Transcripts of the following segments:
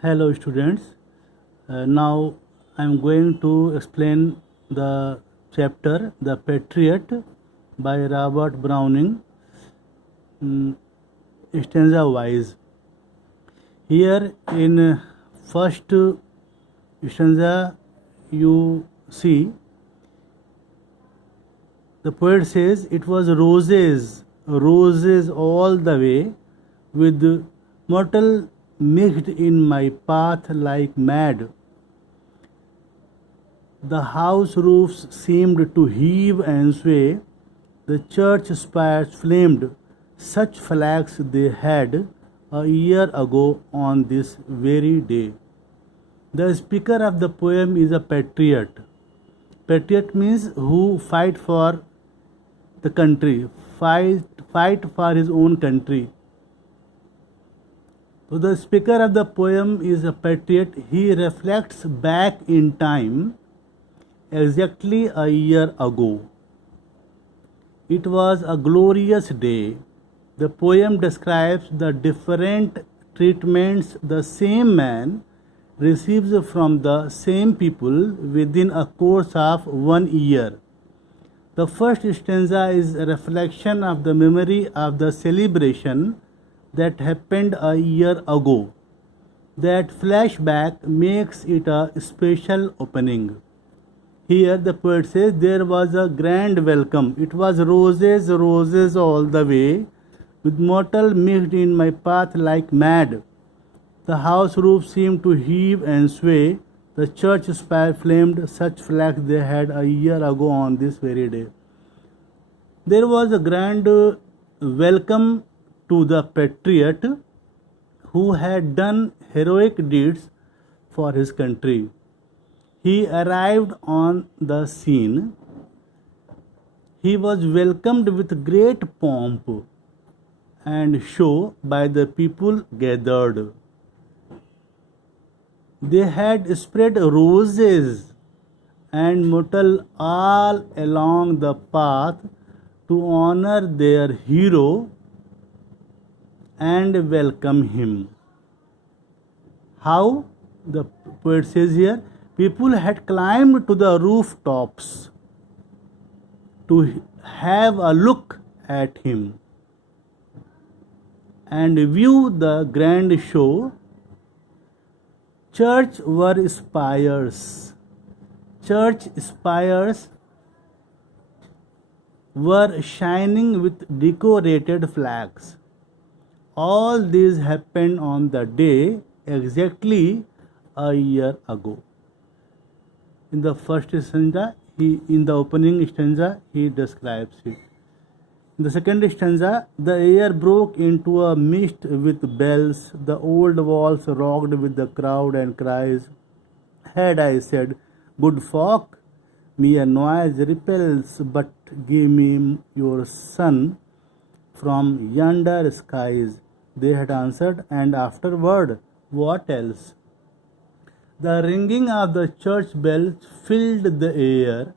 Hello students. Now I am going to explain the chapter The Patriot by Robert Browning, stanza wise. Here in first stanza you see the poet says it was roses, roses all the way, with myrtle mixed in my path like mad. The house roofs seemed to heave and sway, the church spires flamed. Such flags they had a year ago on this very day. The speaker of the poem is a patriot. Patriot means who fight for the country, fight for his own country. So the speaker of the poem is a patriot. He reflects back in time exactly a year ago. It was a glorious day. The poem describes the different treatments the same man receives from the same people within a course of 1 year. The first stanza is a reflection of the memory of the celebration that happened a year ago. That flashback makes it a special opening. Here the poet says there was a grand welcome. It was roses, roses all the way, with myrtle mixed in my path like mad. The house roof seemed to heave and sway. The church spire flamed. Such flags they had a year ago on this very day. There was a grand welcome to the patriot who had done heroic deeds for his country. He arrived on the scene. He was welcomed with great pomp and show by the people gathered. They had spread roses and myrtle all along the path to honor their hero and welcome him. How? The poet says here, people had climbed to the rooftops to have a look at him and view the grand show. Church were spires. Church spires were shining with decorated flags. All this happened on the day exactly a year ago. In the first stanza, in the opening stanza, he describes it. In the second stanza, the air broke into a mist with bells. The old walls rocked with the crowd and cries. Had I said, good folk, mere noise repels, but give me your son from yonder skies. They had answered, and afterward, what else? The ringing of the church bells filled the air,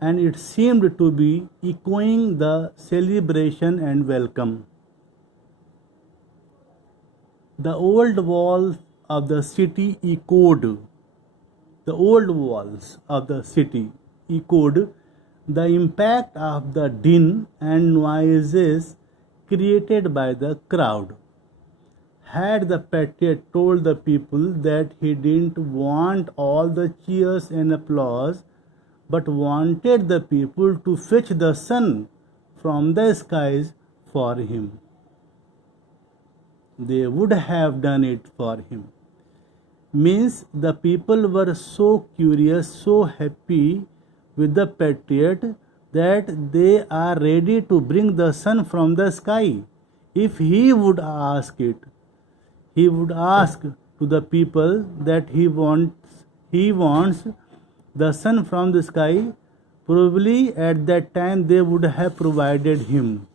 and it seemed to be echoing the celebration and welcome. The old walls of the city echoed. The old walls of the city echoed the impact of the din and noises created by the crowd. Had the patriot told the people that he didn't want all the cheers and applause, but wanted the people to fetch the sun from the skies for him, they would have done it for him. Means the people were so curious, so happy with the patriot that they are ready to bring the sun from the sky. If he would ask it, he would ask to the people that he wants the sun from the sky. Probably at that time they would have provided him.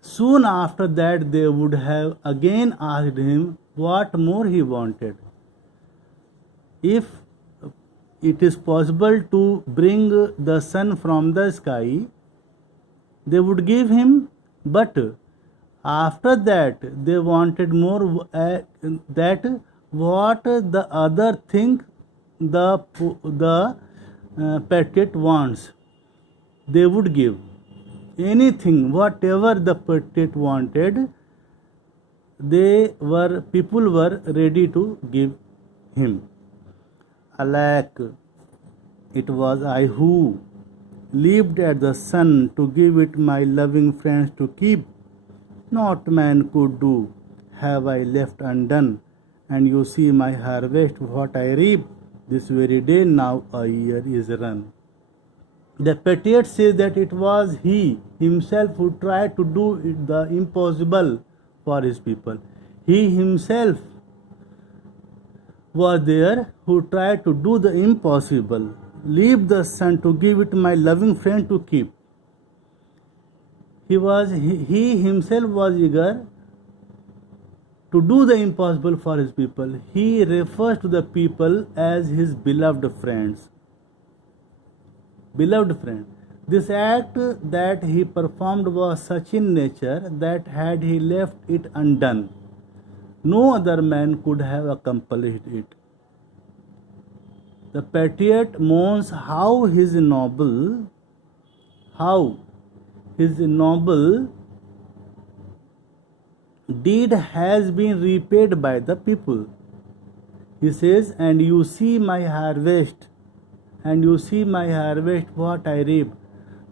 Soon after that they would have again asked him what more he wanted. If it is possible to bring the sun from the sky, they would give him, but After that, they wanted more, that what the other thing the patriot wants, they would give. Anything, whatever the patriot wanted, people were ready to give him. Alack, it was I who lived at the sun to give it my loving friends to keep. Not man could do, have I left undone, and you see my harvest, what I reap. This very day now a year is run. The patriot says that it was he himself who tried to do the impossible for his people. He himself was there who tried to do the impossible. Leave the sun to give it my loving friend to keep. He himself was eager to do the impossible for his people. He refers to the people as his beloved friends. Beloved friend. This act that he performed was such in nature that had he left it undone, no other man could have accomplished it. The patriot mourns how his noble deed has been repaid by the people. He says, and you see my harvest, what I reap.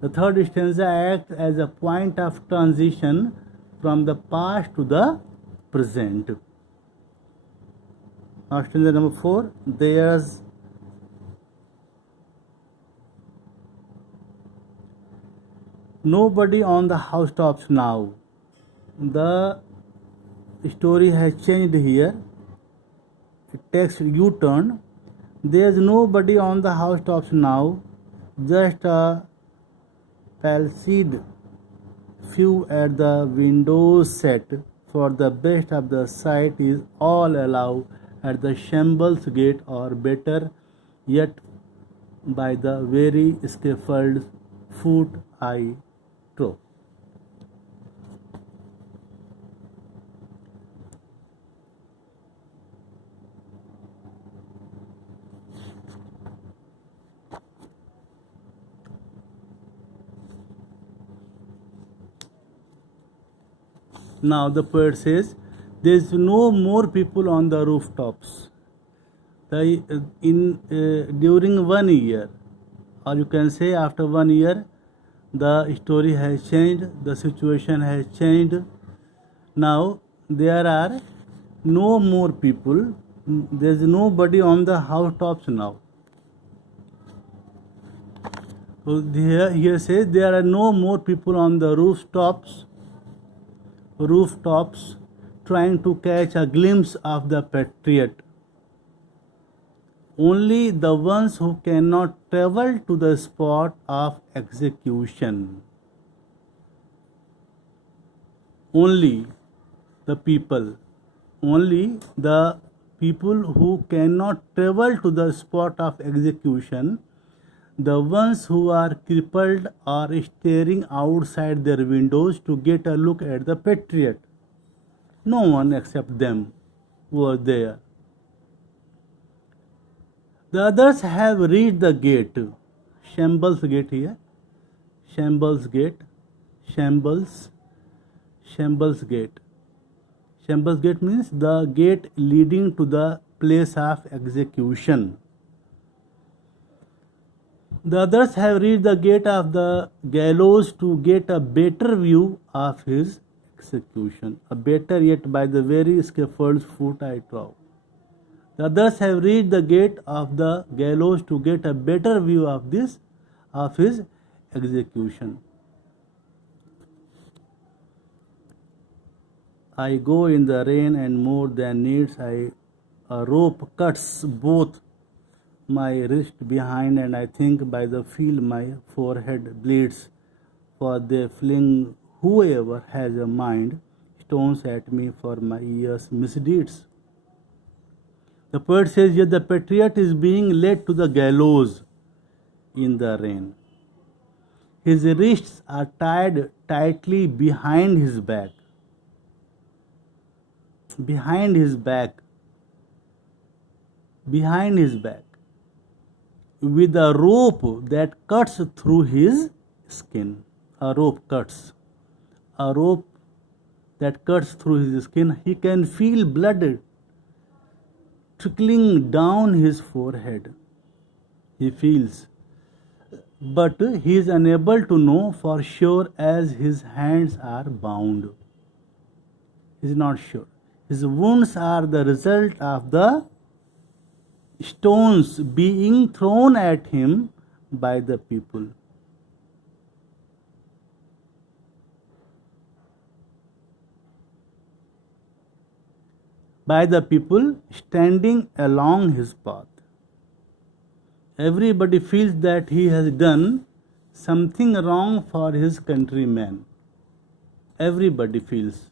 The third stanza acts as a point of transition from the past to the present. Now, stanza number 4. There's nobody on the housetops now. The story has changed here. It takes U-turn. There's nobody on the housetops now, just a palsied few at the windows set, for the best of the sight is all allowed at the shambles gate, or better yet by the very scaffold's foot I trove. Now the poet says, there is no more people on the rooftops. During 1 year, or you can say after 1 year, the story has changed, the situation has changed. Now there are no more people. There is nobody on the housetops now. So here says there are no more people on the rooftops trying to catch a glimpse of the patriot. Only the ones who cannot travel to the spot of execution. Only the people who cannot travel to the spot of execution, the ones who are crippled are staring outside their windows to get a look at the patriot. No one except them was there. The others have reached the gate. Shambles gate here. Shambles gate. Shambles gate. Shambles gate means the gate leading to the place of execution. The others have reached the gate of the gallows to get a better view of his execution. A better yet by the very scaffold's foot I trove. The others have reached the gate of the gallows to get a better view of his execution. I go in the rain and more than needs a rope cuts both my wrist behind, and I think by the feel my forehead bleeds, for they fling whoever has a mind stones at me for my year's misdeeds. The poet says here the patriot is being led to the gallows in the rain. His wrists are tied tightly behind his back. behind his back, with a rope that cuts through his skin. A rope that cuts through his skin. He can feel blood trickling down his forehead. He feels, but he is unable to know for sure as his hands are bound. He is not sure. His wounds are the result of the stones being thrown at him by the people. By the people standing along his path. Everybody feels that he has done something wrong for his countrymen. Everybody feels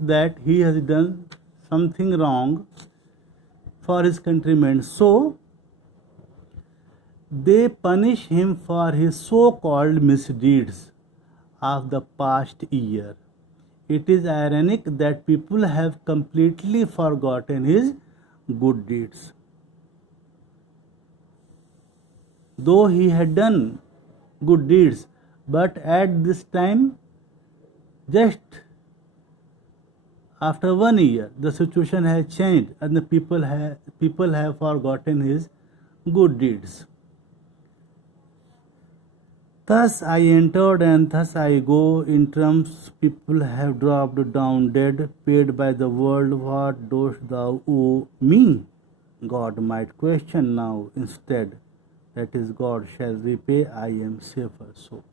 that he has done something wrong for his countrymen. So they punish him for his so-called misdeeds of the past year. It is ironic that people have completely forgotten his good deeds. Though he had done good deeds, but at this time, just after 1 year, the situation has changed and the people have forgotten his good deeds. Thus I entered and thus I go. In terms, people have dropped down dead, paid by the world. What dost thou owe me? God might question now instead. That is, God shall repay, I am safer. So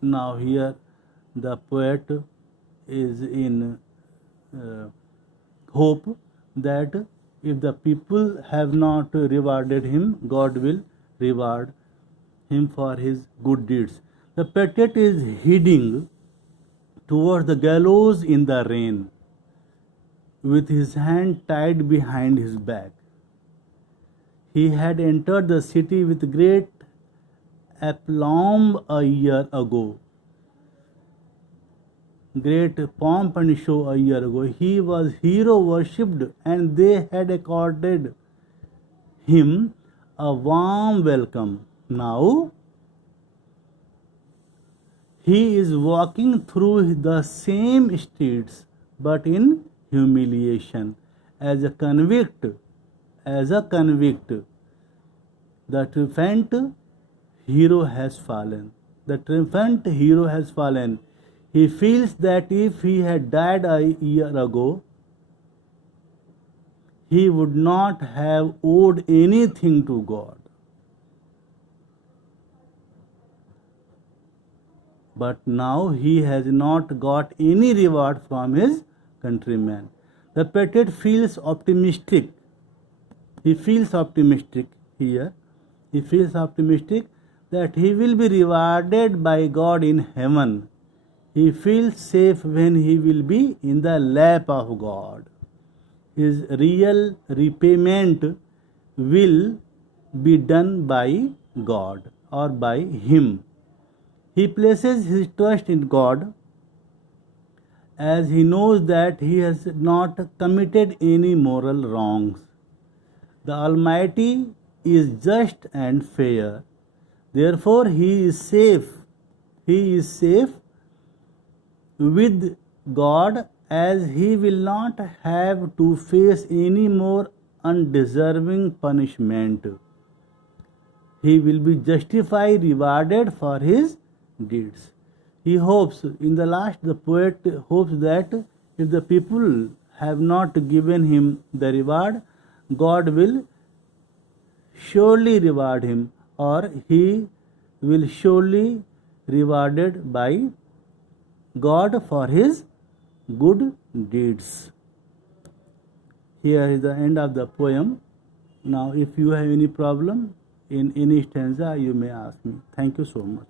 now here the poet is in hope that if the people have not rewarded him, God will reward him for his good deeds. The patriot is heading towards the gallows in the rain, with his hand tied behind his back. He had entered the city with great aplomb a year ago. Great pomp and show a year ago. He was hero worshipped, and they had accorded him a warm welcome. Now he is walking through the same streets, but in humiliation, as a convict. The triumphant hero has fallen. He feels that if he had died a year ago, he would not have owed anything to God. But now he has not got any reward from his countrymen. The patriot feels optimistic. He feels optimistic here. He feels optimistic that he will be rewarded by God in heaven. He feels safe when he will be in the lap of God. His real repayment will be done by God or by him. He places his trust in God, as he knows that he has not committed any moral wrongs. The Almighty is just and fair. Therefore, he is safe. He is safe with God, as he will not have to face any more undeserving punishment. He will be justified, rewarded for his deeds. He hopes, in the last, the poet hopes that if the people have not given him the reward, God will surely reward him, or he will surely rewarded by God for his good deeds. Here is the end of the poem. Now, if you have any problem in any stanza, you may ask me. Thank you so much.